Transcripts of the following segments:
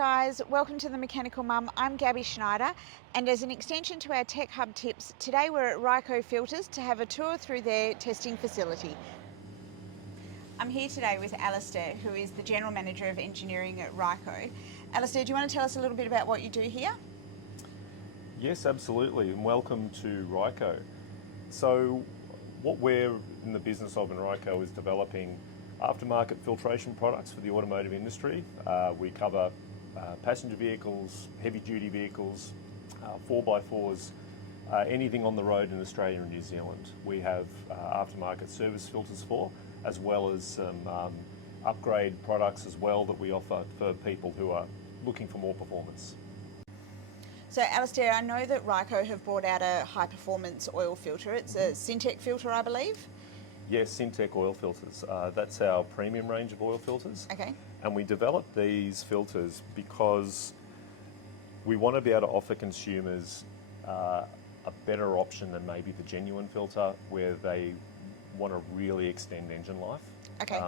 guys, welcome to the Mechanical Mum. I'm Gabby Schneider, and as an extension to our Tech Hub tips, today we're at Ryco Filters to have a tour through their testing facility. I'm here today with Alistair, who is the General Manager of Engineering at Ryco. Alistair, do you want to tell us a little bit about what you do here? Yes, absolutely, and welcome to Ryco. So what we're in the business of in Ryco is developing aftermarket filtration products for the automotive industry. We cover passenger vehicles, heavy-duty vehicles, 4x4s, anything on the road in Australia and New Zealand. We have aftermarket service filters for, as well as some upgrade products as well that we offer for people who are looking for more performance. So Alistair, I know that Ryco have brought out a high-performance oil filter. It's a Syntec filter, I believe. Yes, Syntec oil filters. That's our premium range of oil filters. Okay. And we developed these filters because we want to be able to offer consumers a better option than maybe the genuine filter, where they want to really extend engine life. Okay.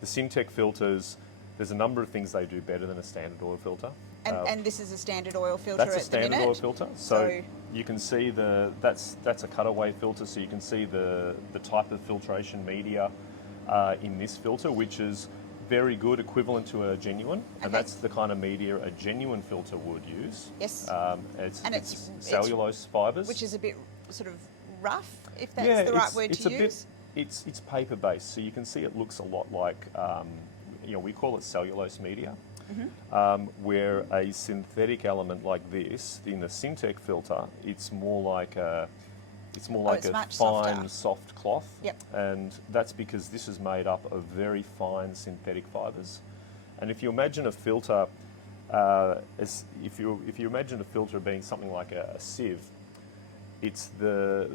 The Syntec filters, there's a number of things they do better than a standard oil filter. And this is a standard oil filter That's a at the standard minute? oil filter. So you can see that's a cutaway filter, so you can see the type of filtration media in this filter, which is very good, equivalent to a genuine, and that's the kind of media a genuine filter would use. Yes. It's cellulose fibres. Which is a bit sort of rough, if that's the right word to use. It's paper based, so you can see it looks a lot like, we call it cellulose media. Where a synthetic element like this, in the Syntec filter, it's more like a fine, soft cloth. Yep. And that's because this is made up of very fine synthetic fibres. And if you imagine a filter, if you imagine a filter being something like a sieve, it's the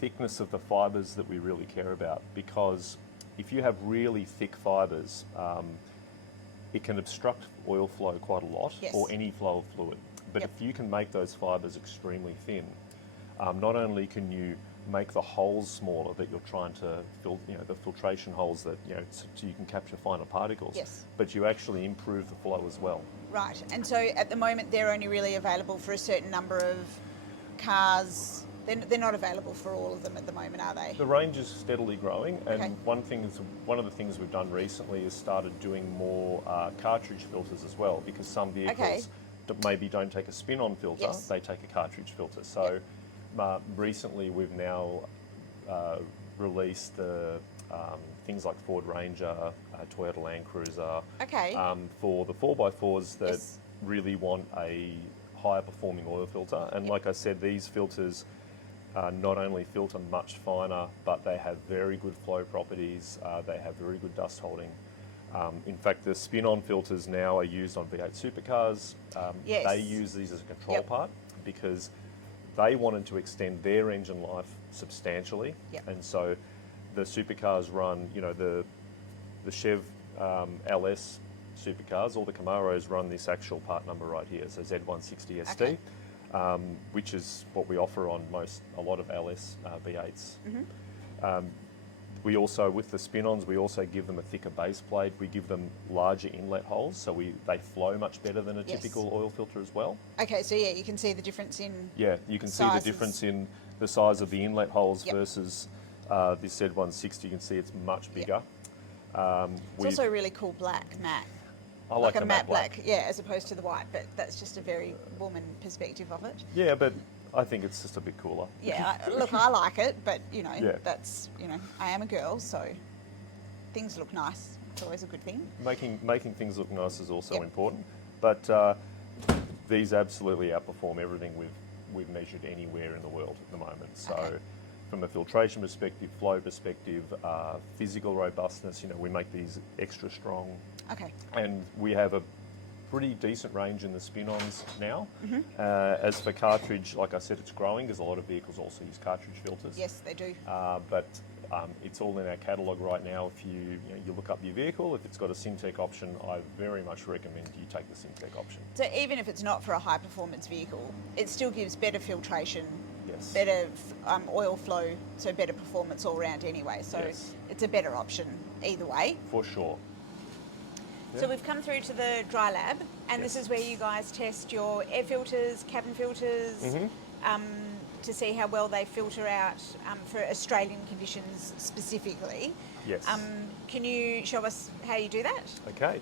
thickness of the fibres that we really care about, because if you have really thick fibres, it can obstruct oil flow quite a lot, or any flow of fluid. But if you can make those fibres extremely thin, not only can you make the holes smaller that you're trying to fill, the filtration holes that, so you can capture finer particles, but you actually improve the flow as well. Right, and so at the moment they're only really available for a certain number of cars. They're not available for all of them at the moment, are they? The range is steadily growing, and one of the things we've done recently is started doing more cartridge filters as well, because some vehicles maybe don't take a spin-on filter, they take a cartridge filter. So recently we've now released things like Ford Ranger, Toyota Land Cruiser, for the 4x4s that really want a higher performing oil filter. And like I said, these filters not only filter much finer, but they have very good flow properties, they have very good dust holding. In fact, the spin-on filters now are used on V8 supercars. They use these as a control part because they wanted to extend their engine life substantially. And so the supercars run, the Chev LS supercars, all the Camaros run this actual part number right here, so Z160 ST. Which is what we offer on a lot of LS V8s. We also, with the spin-ons, we also give them a thicker base plate. We give them larger inlet holes, so they flow much better than a typical oil filter as well. Okay, so you can see the difference in you can see the difference in the size of the inlet holes versus this Z160. You can see it's much bigger. It's also a really cool black matte. I like a matte black, as opposed to the white, but that's just a very woman perspective of it. Yeah, but I think it's just a bit cooler. Yeah, look, I like it, but that's, I am a girl, so things look nice. It's always a good thing. Making things look nice is also important, but these absolutely outperform everything we've measured anywhere in the world at the moment. So from a filtration perspective, flow perspective, physical robustness, we make these extra strong. And we have a pretty decent range in the spin-ons now. As for cartridge, like I said, it's growing because a lot of vehicles also use cartridge filters. Yes, they do. But it's all in our catalogue right now. If you look up your vehicle, if it's got a Syntec option, I very much recommend you take the Syntec option. So even if it's not for a high-performance vehicle, it still gives better filtration, better oil flow, so better performance all round anyway. So it's a better option either way. For sure. So we've come through to the dry lab, and this is where you guys test your air filters, cabin filters, to see how well they filter out for Australian conditions specifically. Yes. Can you show us how you do that? Okay.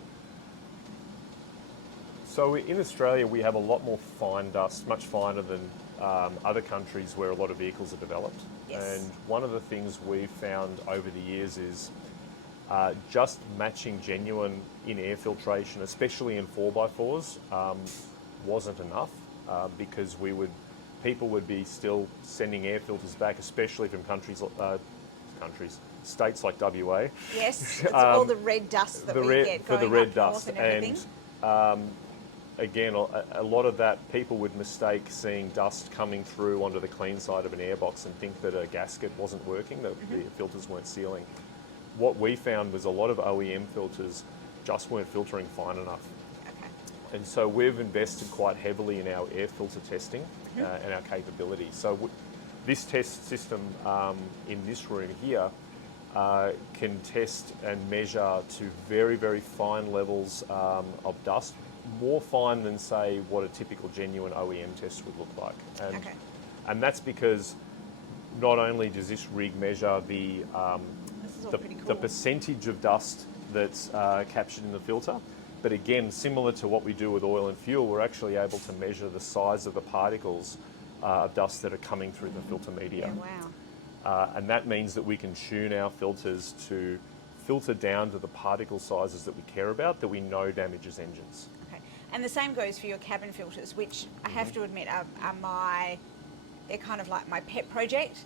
So in Australia, we have a lot more fine dust, much finer than other countries where a lot of vehicles are developed. Yes. And one of the things we've found over the years is just matching genuine in air filtration, especially in 4x4s, wasn't enough because people would be still sending air filters back, especially from states like WA. Yes, it's all the red dust that we get going for the red up dust north and everything. And again, a lot of that people would mistake seeing dust coming through onto the clean side of an airbox and think that a gasket wasn't working, that the filters weren't sealing. What we found was a lot of OEM filters just weren't filtering fine enough. Okay. And so we've invested quite heavily in our air filter testing and our capability. So this test system in this room here can test and measure to very, very fine levels of dust, more fine than, say, what a typical genuine OEM test would look like. And that's because not only does this rig measure the percentage of dust that's captured in the filter, but again, similar to what we do with oil and fuel, we're actually able to measure the size of the particles of dust that are coming through the filter media. Yeah, wow. And that means that we can tune our filters to filter down to the particle sizes that we care about, that we know damages engines. Okay. And the same goes for your cabin filters, which I have to admit are they're kind of like my pet project.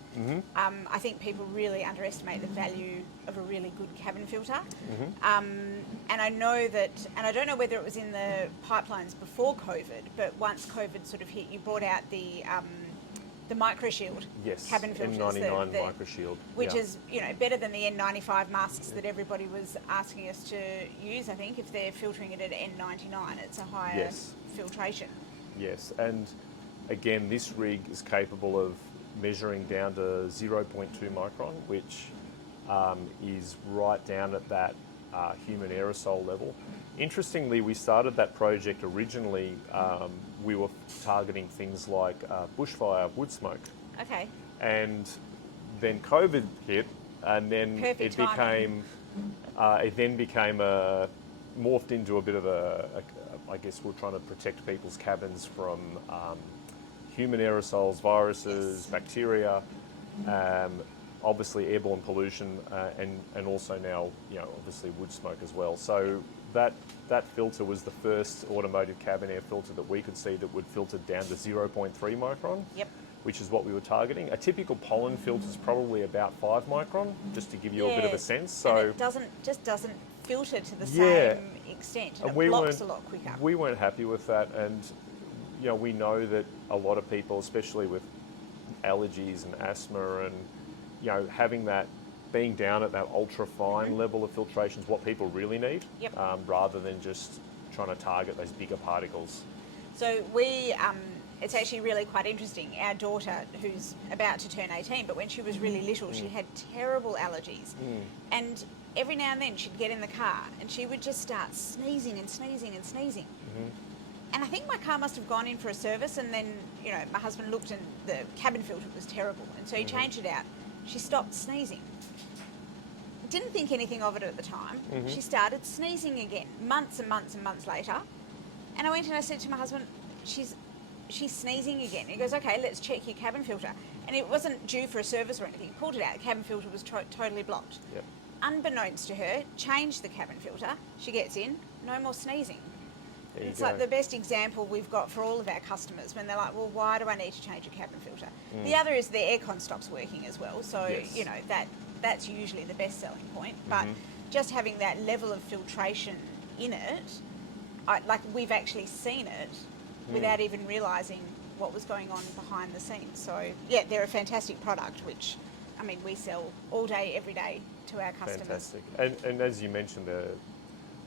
I think people really underestimate the value of a really good cabin filter. And I know that, and I don't know whether it was in the pipelines before COVID, but once COVID sort of hit, you brought out the MicroShield cabin filters. N99 MicroShield. Which is, better than the N95 masks that everybody was asking us to use, I think. If they're filtering it at N99, it's a higher filtration. Yes, and again, this rig is capable of measuring down to 0.2 micron, which is right down at that human aerosol level. Interestingly, we started that project originally, we were targeting things like bushfire, wood smoke. Okay. And then COVID hit, and then it then became morphed into a bit of I guess we're trying to protect people's cabins from human aerosols, viruses, bacteria, obviously airborne pollution, and also now, obviously wood smoke as well. So that filter was the first automotive cabin air filter that we could see that would filter down to 0.3 micron, which is what we were targeting. A typical pollen filter is probably about 5 micron, just to give you a bit of a sense. So and it doesn't filter to the same extent, and it blocks a lot quicker. We weren't happy with that, and we know that a lot of people, especially with allergies and asthma, and having that, being down at that ultra fine level of filtration is what people really need, rather than just trying to target those bigger particles. So it's actually really quite interesting. Our daughter, who's about to turn 18, but when she was really little, she had terrible allergies, and every now and then she'd get in the car and she would just start sneezing and sneezing and sneezing. And I think my car must have gone in for a service, and then, my husband looked and the cabin filter was terrible, and so he changed it out. She stopped sneezing. Didn't think anything of it at the time. She started sneezing again, months and months and months later. And I went and I said to my husband, she's sneezing again. He goes, okay, let's check your cabin filter. And it wasn't due for a service or anything. He pulled it out. The cabin filter was totally blocked. Unbeknownst to her, changed the cabin filter. She gets in, no more sneezing. It's like the best example we've got for all of our customers when they're like, well, why do I need to change a cabin filter? The other is the aircon stops working as well. So, that's usually the best selling point. But just having that level of filtration in it, we've actually seen it without even realising what was going on behind the scenes. So, they're a fantastic product, which, we sell all day, every day to our customers. Fantastic. And as you mentioned,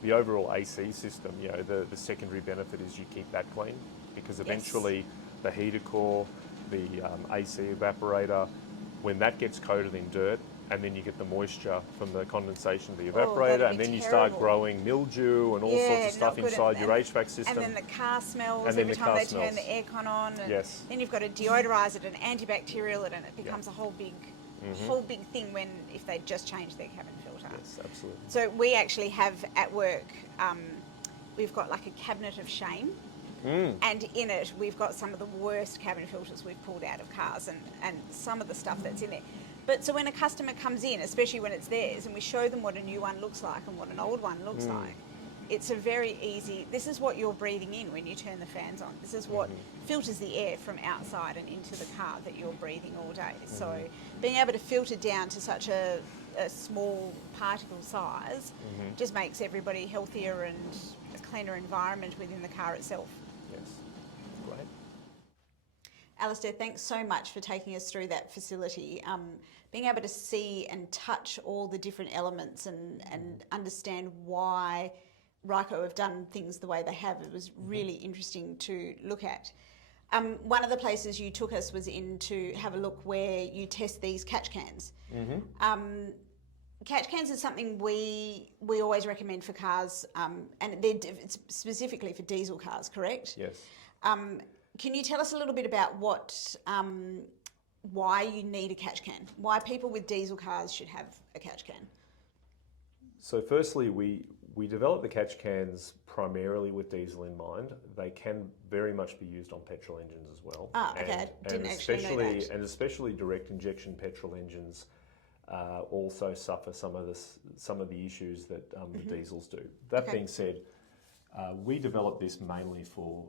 the overall AC system, the secondary benefit is you keep that clean, because eventually the heater core, the AC evaporator, when that gets coated in dirt, and then you get the moisture from the condensation of the Oh, evaporator, that'd and be then you terrible. start growing mildew and all sorts of stuff not good. inside your HVAC system. And then the car smells And then every the time car they turn the smells. aircon on. And Yes. then you've got to deodorize it and antibacterial it, and it becomes a whole big thing if they just change their cabin filter. Yes, absolutely. So we actually have at work, we've got like a cabinet of shame. And in it, we've got some of the worst cabin filters we've pulled out of cars and some of the stuff that's in there. But so when a customer comes in, especially when it's theirs, and we show them what a new one looks like and what an old one looks like, it's a very easy, this is what you're breathing in when you turn the fans on. This is what filters the air from outside and into the car that you're breathing all day. So being able to filter down to such a small particle size just makes everybody healthier and a cleaner environment within the car itself. Yes, great. Alistair, thanks so much for taking us through that facility. Being able to see and touch all the different elements and understand why Ryco have done things the way they have, it was really interesting to look at. One of the places you took us was in to have a look where you test these catch cans. Catch cans is something we always recommend for cars, and it's specifically for diesel cars, correct? Yes. Can you tell us a little bit about why you need a catch can? Why people with diesel cars should have a catch can? So firstly, we develop the catch cans primarily with diesel in mind. They can very much be used on petrol engines as well. Okay. I didn't actually know that. And especially direct injection petrol engines also suffer some of the issues that the diesels do. That being said, we developed this mainly for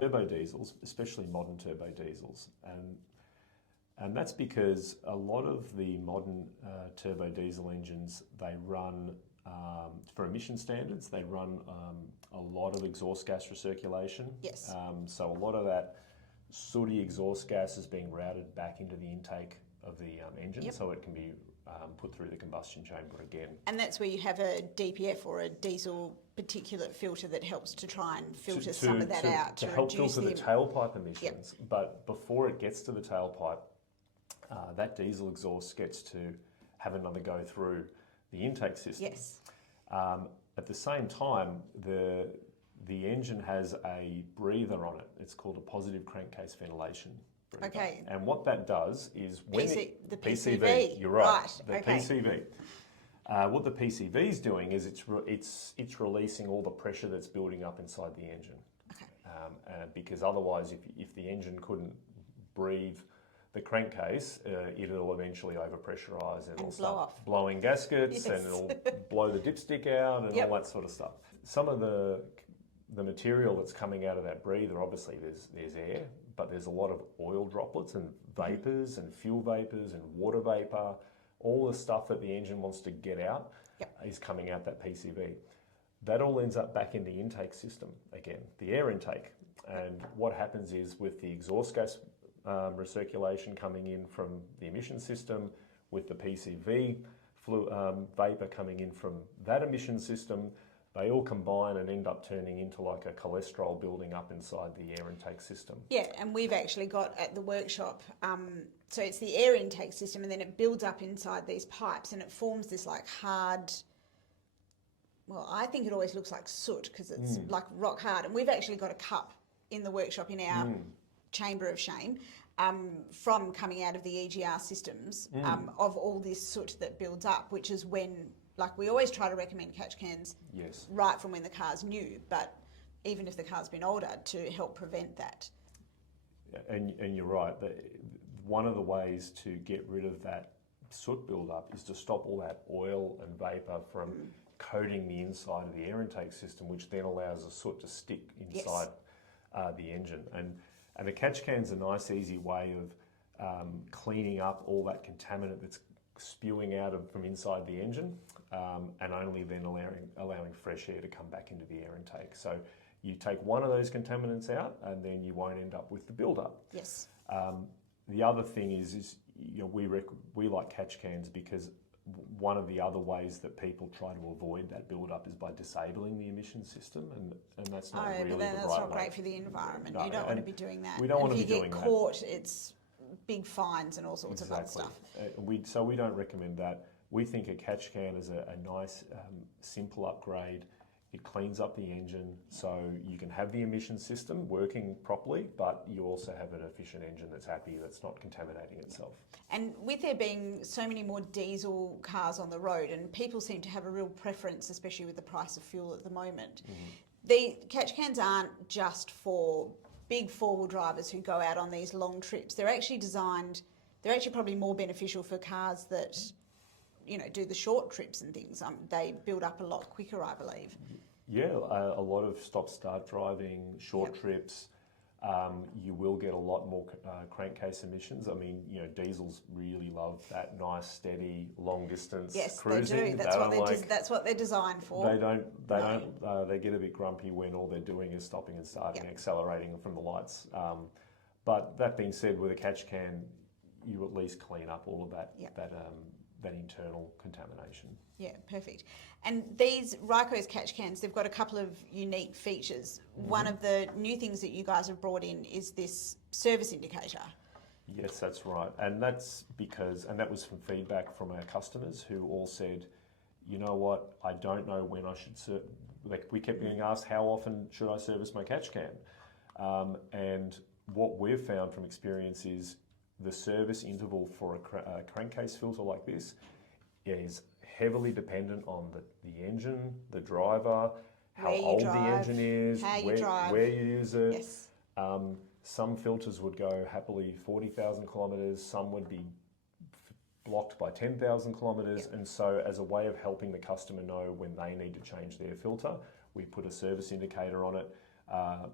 turbo diesels, especially modern turbo diesels, and that's because a lot of the modern turbo diesel engines, they run for emission standards. They run a lot of exhaust gas recirculation. Yes. So a lot of that sooty exhaust gas is being routed back into the intake of the engine, so it can be put through the combustion chamber again. And that's where you have a DPF or a diesel particulate filter that helps to try and filter some of that out to help filter the tailpipe emissions. Yep. But before it gets to the tailpipe, that diesel exhaust gets to have another go through the intake system. Yes. At the same time, the engine has a breather on it. It's called a positive crankcase ventilation breather. Okay. And what that does is when the PCV. You're right. The PCV. What the PCV is doing is it's releasing all the pressure that's building up inside the engine. Okay. Because otherwise, if the engine couldn't breathe the crankcase, it'll eventually overpressurise and it'll start blowing gaskets and it'll blow the dipstick out and all that sort of stuff. Some of the material that's coming out of that breather, obviously there's air, but there's a lot of oil droplets and vapours and fuel vapours and water vapour. All the stuff that the engine wants to get out is coming out that PCV. That all ends up back in the intake system again, the air intake. And what happens is with the exhaust gas recirculation coming in from the emission system, with the PCV vapour coming in from that emission system, they all combine and end up turning into like a cholesterol building up inside the air intake system. Yeah, and we've actually got at the workshop, so it's the air intake system and then it builds up inside these pipes and it forms this like hard, well, I think it always looks like soot because it's like rock hard. And we've actually got a cup in the workshop in our chamber of shame from coming out of the EGR systems of all this soot that builds up, which is when, like we always try to recommend catch cans right from when the car's new, but even if the car's been older, to help prevent that. Yeah, and you're right, one of the ways to get rid of that soot build-up is to stop all that oil and vapour from coating the inside of the air intake system, which then allows the soot to stick inside the engine. And a catch can's a nice, easy way of cleaning up all that contaminant that's spewing out from inside the engine, and only then allowing fresh air to come back into the air intake. So you take one of those contaminants out, and then you won't end up with the build-up. Yes. The other thing is we like catch cans because one of the other ways that people try to avoid that build-up is by disabling the emission system, and that's not really the right way. That's not great for the environment. No, you don't want to be doing that. We don't want to be doing that. If you get caught, it's big fines and all sorts of other stuff. So we don't recommend that. We think a catch can is a nice, simple upgrade. It cleans up the engine, so you can have the emission system working properly, but you also have an efficient engine that's happy, that's not contaminating itself. And with there being so many more diesel cars on the road, and people seem to have a real preference, especially with the price of fuel at the moment, the catch cans aren't just for big four-wheel drivers who go out on these long trips. They're actually probably more beneficial for cars that, you know, do the short trips and things. They build up a lot quicker, I believe. Yeah, a lot of stop-start driving, short trips. You will get a lot more crankcase emissions. I mean, you know, diesels really love that nice, steady, long-distance cruising. They do. That's what they're designed for. They get a bit grumpy when all they're doing is stopping and starting, accelerating from the lights. But that being said, with a catch can, you at least clean up all of that internal contamination. Yeah, perfect. And these Ryco's catch cans, they've got a couple of unique features. One of the new things that you guys have brought in is this service indicator. Yes, that's right. And that's because, and that was from feedback from our customers who all said, you know what, I don't know when I should like we kept being asked, how often should I service my catch can? And what we've found from experience is the service interval for a crankcase filter like this is heavily dependent on the engine, the driver, how old the engine is, where you use it. Yes. Some filters would go happily 40,000 kilometres, some would be blocked by 10,000 kilometres, and so as a way of helping the customer know when they need to change their filter, we put a service indicator on it,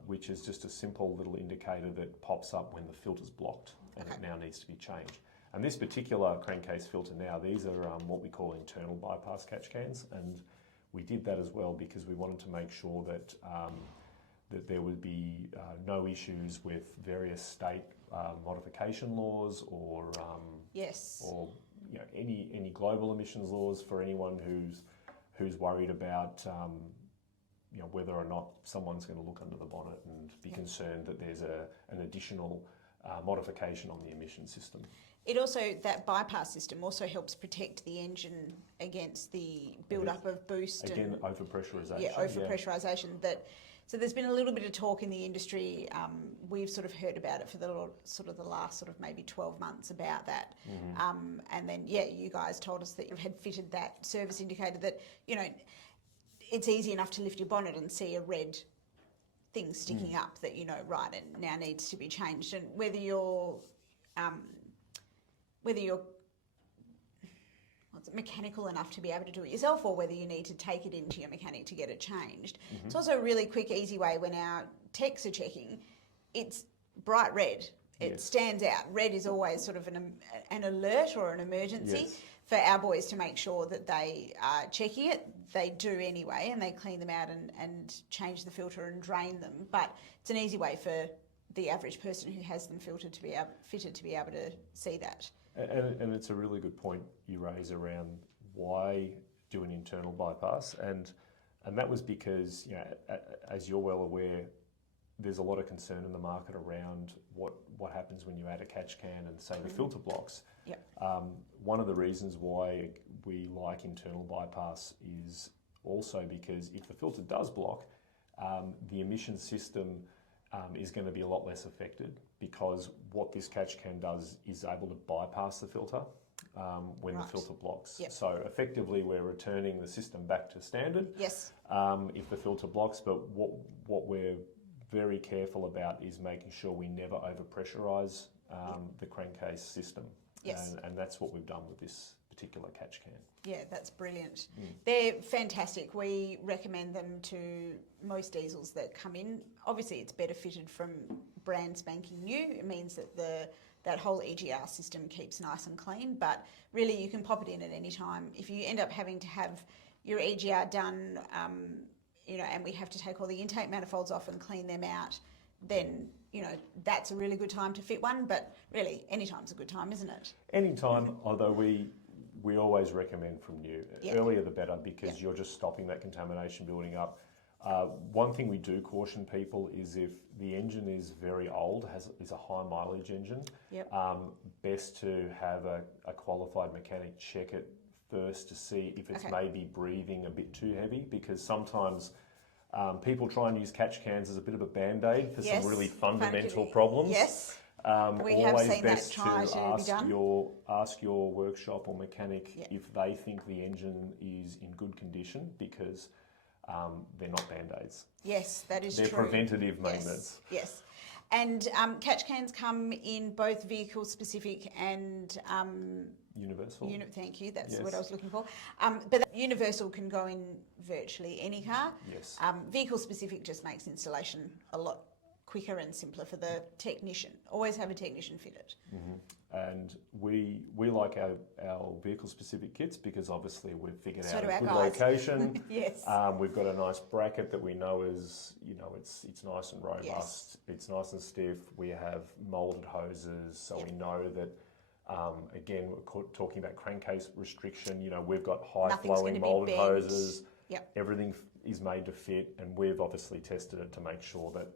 which is just a simple little indicator that pops up when the filter's blocked and it now needs to be changed. And this particular crankcase filter now, these are what we call internal bypass catch cans, and we did that as well because we wanted to make sure that that there would be no issues with various state modification laws or or you know, any global emissions laws for anyone who's worried about you know, whether or not someone's going to look under the bonnet and be concerned that there's an additional modification on the emission system. It also, that bypass system also helps protect the engine against the build-up of boost. Again, overpressurisation. Yeah, overpressurisation. So there's been a little bit of talk in the industry. We've sort of heard about it for the last maybe 12 months about that. And then, you guys told us that you had fitted that service indicator that, you know, it's easy enough to lift your bonnet and see a red thing sticking up that, you know, right, it now needs to be changed. And whether you're mechanical enough to be able to do it yourself or whether you need to take it into your mechanic to get it changed. It's also a really quick, easy way when our techs are checking. It's bright red. It stands out. Red is always sort of an alert or an emergency for our boys to make sure that they are checking it. They do anyway, and they clean them out and change the filter and drain them. But it's an easy way for the average person who has them fitted to be able to see that. And it's a really good point you raise around why do an internal bypass, and that was because, you know, as you're well aware, there's a lot of concern in the market around what happens when you add a catch can and say the filter blocks. One of the reasons why we like internal bypass is also because if the filter does block, the emission system is going to be a lot less affected, because what this catch can does is able to bypass the filter when the filter blocks. So effectively we're returning the system back to standard if the filter blocks, but what we're very careful about is making sure we never overpressurize the crankcase system. And that's what we've done with this particular catch can. Yeah, that's brilliant. They're fantastic. We recommend them to most diesels that come in. Obviously, it's better fitted from brand spanking new. It means that that whole EGR system keeps nice and clean, but really you can pop it in at any time. If you end up having to have your EGR done, you know, and we have to take all the intake manifolds off and clean them out, then, you know, that's a really good time to fit one. But really, any time's a good time, isn't it? Any time, although we always recommend from new. Earlier the better, because you're just stopping that contamination building up. One thing we do caution people is if the engine is very old, is a high mileage engine, best to have a qualified mechanic check it first to see if it's maybe breathing a bit too heavy, because sometimes people try and use catch cans as a bit of a band-aid for some really fundamental problems. Yes. We Always have seen best that try to be done. ask your workshop or mechanic if they think the engine is in good condition, because they're not band-aids. Yes, that is they're true. They're preventative maintenance. Yes. And catch cans come in both vehicle specific and universal. Thank you, that's what I was looking for. But universal can go in virtually any car. Yes. Vehicle specific just makes installation a lot quicker and simpler for the technician. Always have a technician fit it. Mm-hmm. And we like our vehicle specific kits because obviously we've figured out a good location. Yes. We've got a nice bracket that we know is, it's nice and robust. Yes. It's nice and stiff. We have moulded hoses, so we know that. Again, we're talking about crankcase restriction. We've got high flowing moulded hoses. Yep. Everything is made to fit, and we've obviously tested it to make sure that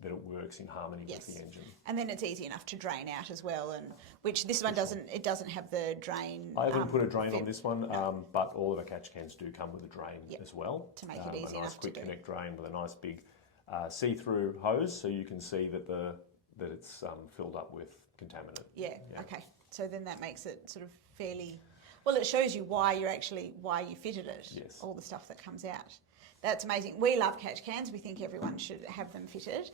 that it works in harmony with the engine. And then it's easy enough to drain out as well, and which this one doesn't. It doesn't have the drain. I haven't put a drain on this one, but all of our catch cans do come with a drain as well. To make it easy enough to do. A nice quick connect drain with a nice big see-through hose, so you can see that it's filled up with contaminant. Yeah. Okay. So then that makes it sort of fairly. Well, it shows you why you fitted it. Yes. All the stuff that comes out. That's amazing. We love catch cans. We think everyone should have them fitted.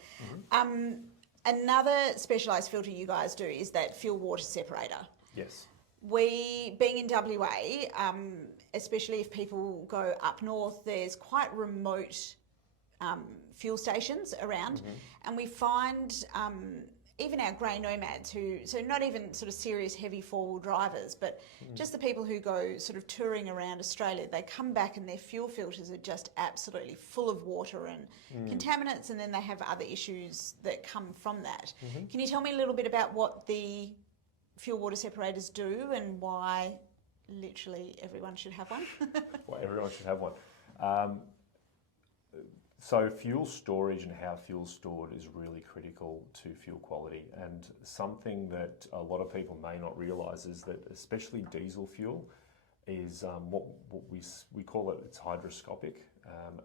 Mm-hmm. Another specialised filter you guys do is that fuel water separator. Yes. We, being in WA, especially if people go up north, there's quite remote fuel stations around, and we find even our grey nomads so not even sort of serious heavy four-wheel drivers, but just the people who go sort of touring around Australia, they come back and their fuel filters are just absolutely full of water and contaminants, and then they have other issues that come from that. Can you tell me a little bit about what the fuel water separators do and why literally everyone should have one? Well, everyone should have one. So fuel storage and how fuel's stored is really critical to fuel quality, and something that a lot of people may not realise is that especially diesel fuel is what we call it's hydroscopic,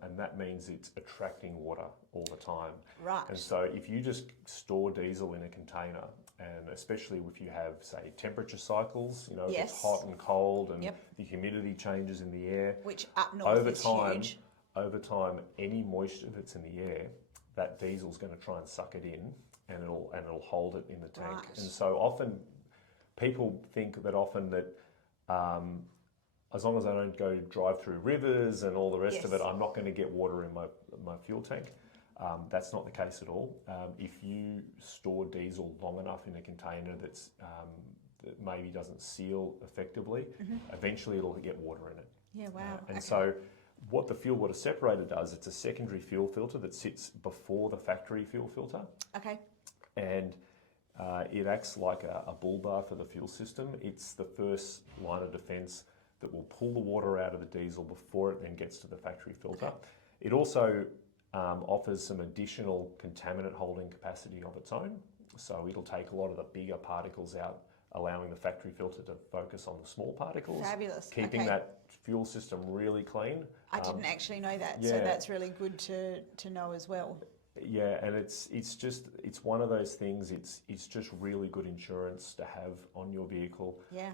and that means it's attracting water all the time. Right. And so if you just store diesel in a container, and especially if you have, say, temperature cycles, if it's hot and cold and the humidity changes in the air, which up north is huge. Over time, any moisture that's in the air, that diesel's going to try and suck it in, and it'll hold it in the tank. Right. And so often, people think that as long as I don't go drive through rivers and all the rest of it, I'm not going to get water in my fuel tank. That's not the case at all. If you store diesel long enough in a container that maybe doesn't seal effectively, eventually it'll get water in it. Yeah, wow. And so what the fuel water separator does, it's a secondary fuel filter that sits before the factory fuel filter. Okay. And it acts like a bull bar for the fuel system. It's the first line of defence that will pull the water out of the diesel before it then gets to the factory filter. Okay. It also offers some additional contaminant holding capacity of its own. So it'll take a lot of the bigger particles out, allowing the factory filter to focus on the small particles. Fabulous. Keeping that fuel system really clean. I didn't actually know that, so that's really good to know as well. Yeah, and it's one of those things. It's just really good insurance to have on your vehicle. Yeah.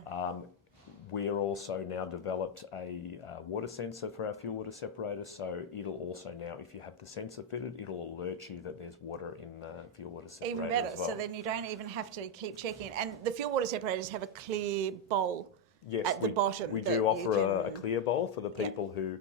We're also now developed a water sensor for our fuel water separator, so it'll also now, if you have the sensor fitted, it'll alert you that there's water in the fuel water separator. Even better, as well. So then you don't even have to keep checking. And the fuel water separators have a clear bowl at the bottom. We do offer a clear bowl for the people who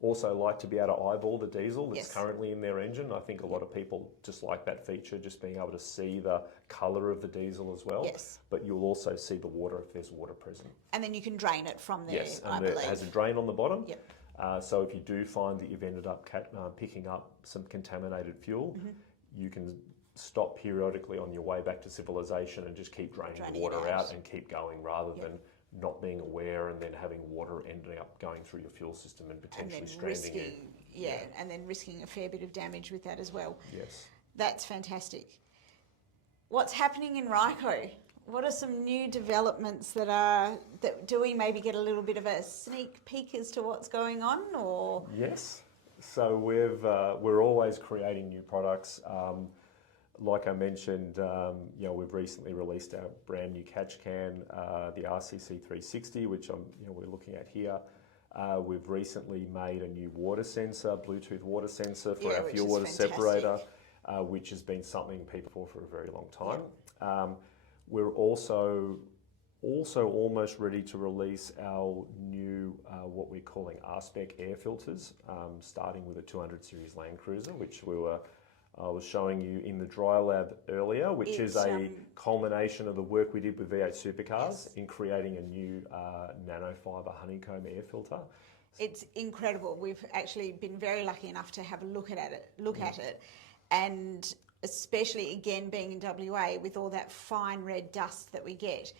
also like to be able to eyeball the diesel that's currently in their engine. I think a lot of people just like that feature, just being able to see the colour of the diesel as well. Yes. But you'll also see the water if there's water present. And then you can drain it from there, yes, and it has a drain on the bottom. Yep. So if you do find that you've ended up picking up some contaminated fuel, you can stop periodically on your way back to civilization and just keep draining the water out and keep going rather than not being aware and then having water ending up going through your fuel system and potentially stranding you. And then risking a fair bit of damage with that as well. Yes. That's fantastic. What's happening in Ryco? What are some new developments that do we maybe get a little bit of a sneak peek as to what's going on, or? Yes. So we're always creating new products. Like I mentioned, we've recently released our brand new catch can, the RCC 360, which we're looking at here. We've recently made a new water sensor, Bluetooth water sensor for our fuel water separator, which has been something people for a very long time. Yep. We're also almost ready to release our new, what we're calling R-Spec air filters, starting with a 200 series Land Cruiser, which I was showing you in the dry lab earlier, which is a culmination of the work we did with V8 supercars in creating a new nanofiber honeycomb air filter. It's incredible. We've actually been very lucky enough to have a look at it, and especially again being in WA with all that fine red dust that we get,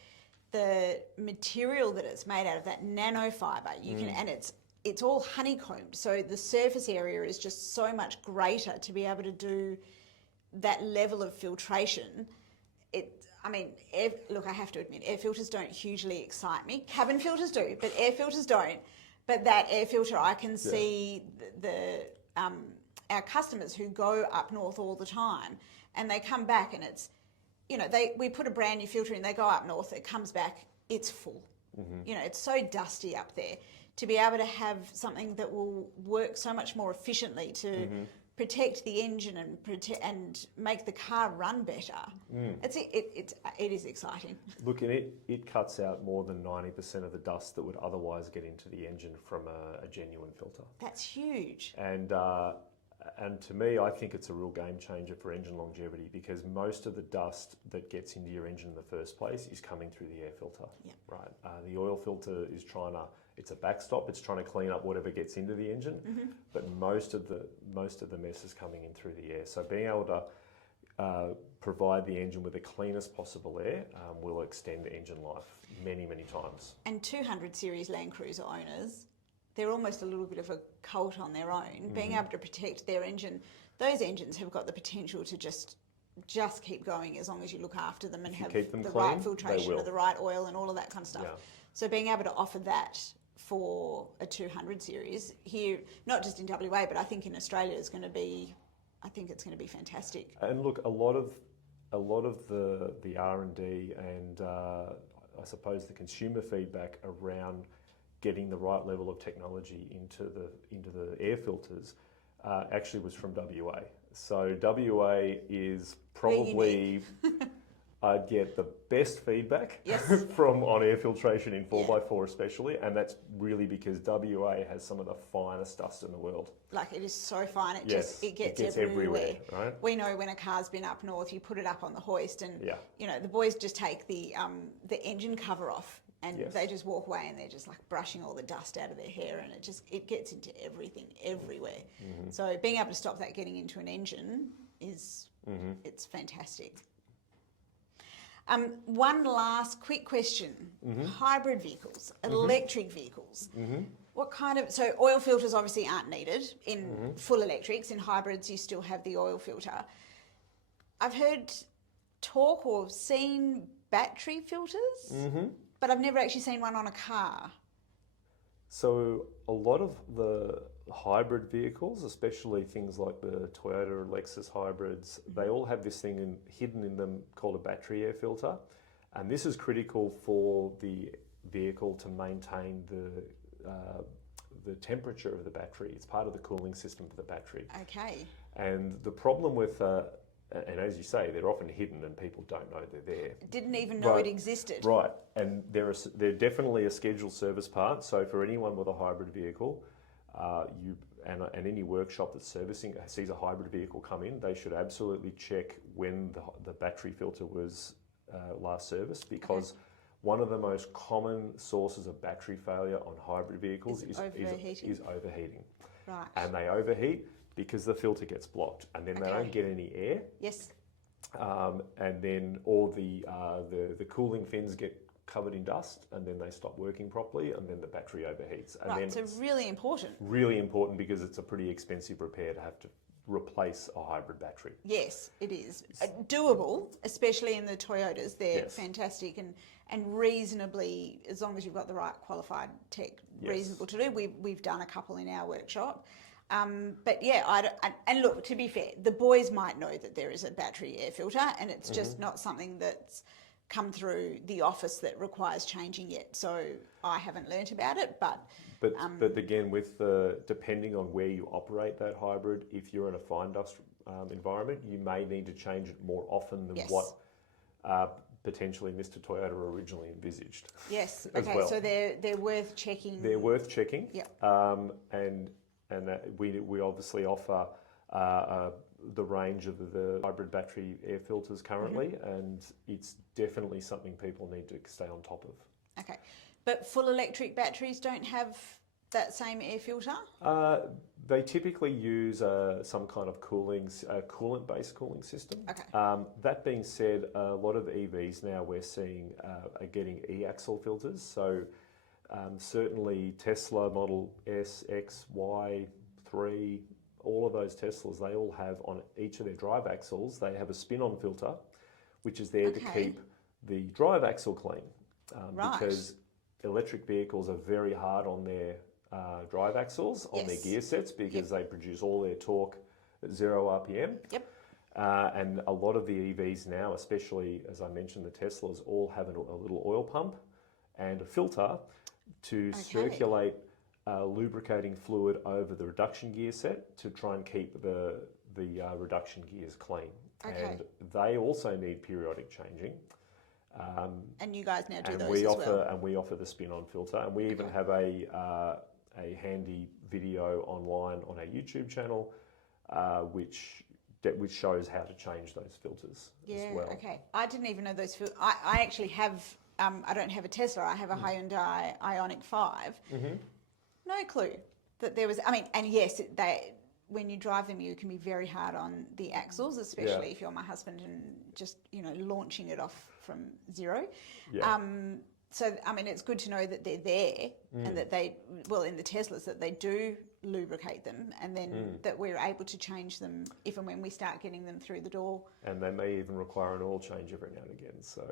the material that it's made out of, that nanofiber, and it's all honeycombed, so the surface area is just so much greater to be able to do that level of filtration. Look, I have to admit, air filters don't hugely excite me. Cabin filters do, but air filters don't. But that air filter, I can see our customers who go up north all the time, and they come back and it's, we put a brand new filter in, they go up north, it comes back, it's full. It's so dusty up there. To be able to have something that will work so much more efficiently to protect the engine and make the car run better, it is exciting. Look, and it cuts out more than 90% of the dust that would otherwise get into the engine from a genuine filter. That's huge. And to me, I think it's a real game changer for engine longevity, because most of the dust that gets into your engine in the first place is coming through the air filter. Yep. Right. The oil filter is it's a backstop. It's trying to clean up whatever gets into the engine, but most of the mess is coming in through the air. So being able to provide the engine with the cleanest possible air will extend the engine life many, many times. And 200 series Land Cruiser owners, they're almost a little bit of a cult on their own. Being able to protect their engine, those engines have got the potential to just keep going as long as you look after them and have the clean, right filtration of the right oil and all of that kind of stuff. Yeah. So being able to offer that for a 200 series here, not just in WA, but I think in Australia it's going to be fantastic. And look, a lot of the R&D and I suppose the consumer feedback around getting the right level of technology into the air filters actually was from WA. So WA is probably I'd get the best feedback from on air filtration in 4x4 especially, and that's really because WA has some of the finest dust in the world. Like, it is so fine, it gets everywhere. Right? We know when a car's been up north, you put it up on the hoist and the boys just take the engine cover off and they just walk away and they're just like brushing all the dust out of their hair, and it gets into everything, everywhere. So being able to stop that getting into an engine is it's fantastic. One last quick question. Hybrid vehicles, electric vehicles. What kind of, so oil filters obviously aren't needed in full electrics. In hybrids, you still have the oil filter. I've heard talk or seen battery filters, but I've never actually seen one on a car. So a lot of the hybrid vehicles, especially things like the Toyota or Lexus hybrids, they all have this thing hidden in them called a battery air filter. And this is critical for the vehicle to maintain the temperature of the battery. It's part of the cooling system for the battery. Okay. And the problem with and as you say, they're often hidden and people don't know they're there. Didn't even know it existed. Right, and they're definitely a scheduled service part. So for anyone with a hybrid vehicle, and any workshop that's servicing sees a hybrid vehicle come in, they should absolutely check when the battery filter was last serviced, because one of the most common sources of battery failure on hybrid vehicles is overheating. Right. And they overheat because the filter gets blocked, and then they don't get any air. Yes. And then all the cooling fins get covered in dust, and then they stop working properly, and then the battery overheats. And right, then so really important. Really important, because it's a pretty expensive repair to have to replace a hybrid battery. Yes, it is. Doable, especially in the Toyotas. They're fantastic and reasonably, as long as you've got the right qualified tech, reasonable to do. We've done a couple in our workshop. But yeah, and look, to be fair, the boys might know that there is a battery air filter, and it's just not something that's come through the office that requires changing yet. So I haven't learnt about it, but again, with depending on where you operate that hybrid, if you're in a fine dust environment, you may need to change it more often than what potentially Mr. Toyota originally envisaged. Yes. Okay. So they're worth checking. They're worth checking. Yeah. And we obviously offer the range of the hybrid battery air filters currently, and it's definitely something people need to stay on top of. Okay, but full electric batteries don't have that same air filter? They typically use some kind of coolant-based cooling system. Okay. That being said, a lot of EVs now we're seeing are getting e-axle filters. So certainly Tesla Model S, X, Y, 3, all of those Teslas, they all have on each of their drive axles, they have a spin-on filter, which is there to keep the drive axle clean. Because electric vehicles are very hard on their drive axles, on their gear sets, because they produce all their torque at 0 RPM. Yep. And a lot of the EVs now, especially as I mentioned, the Teslas, all have a little oil pump and a filter to circulate lubricating fluid over the reduction gear set to try and keep the reduction gears clean. Okay. And they also need periodic changing. And you guys now do those as well? And we offer the spin-on filter, and we even have a handy video online on our YouTube channel, which shows how to change those filters as well. Okay. I didn't even know those filters. I actually have, I don't have a Tesla, I have a Hyundai Ioniq 5. No clue that there was, and yes, when you drive them, you can be very hard on the axles, especially if you're my husband and just, launching it off from 0. Yeah. So, it's good to know that they're there and that in the Teslas, that they do lubricate them, and then that we're able to change them if and when we start getting them through the door. And they may even require an oil change every now and again. So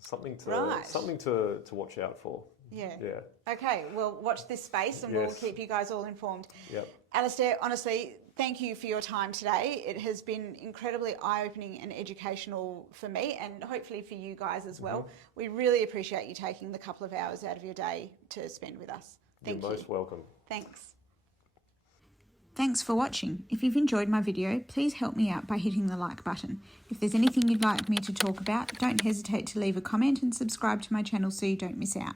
something to watch out for. Yeah. Yeah. Okay, well, watch this space and we'll keep you guys all informed. Yep. Alistair, honestly, thank you for your time today. It has been incredibly eye-opening and educational for me, and hopefully for you guys as well. We really appreciate you taking the couple of hours out of your day to spend with us. Thank you. You're most welcome. Thanks. Thanks for watching. If you've enjoyed my video, please help me out by hitting the like button. If there's anything you'd like me to talk about, don't hesitate to leave a comment and subscribe to my channel so you don't miss out.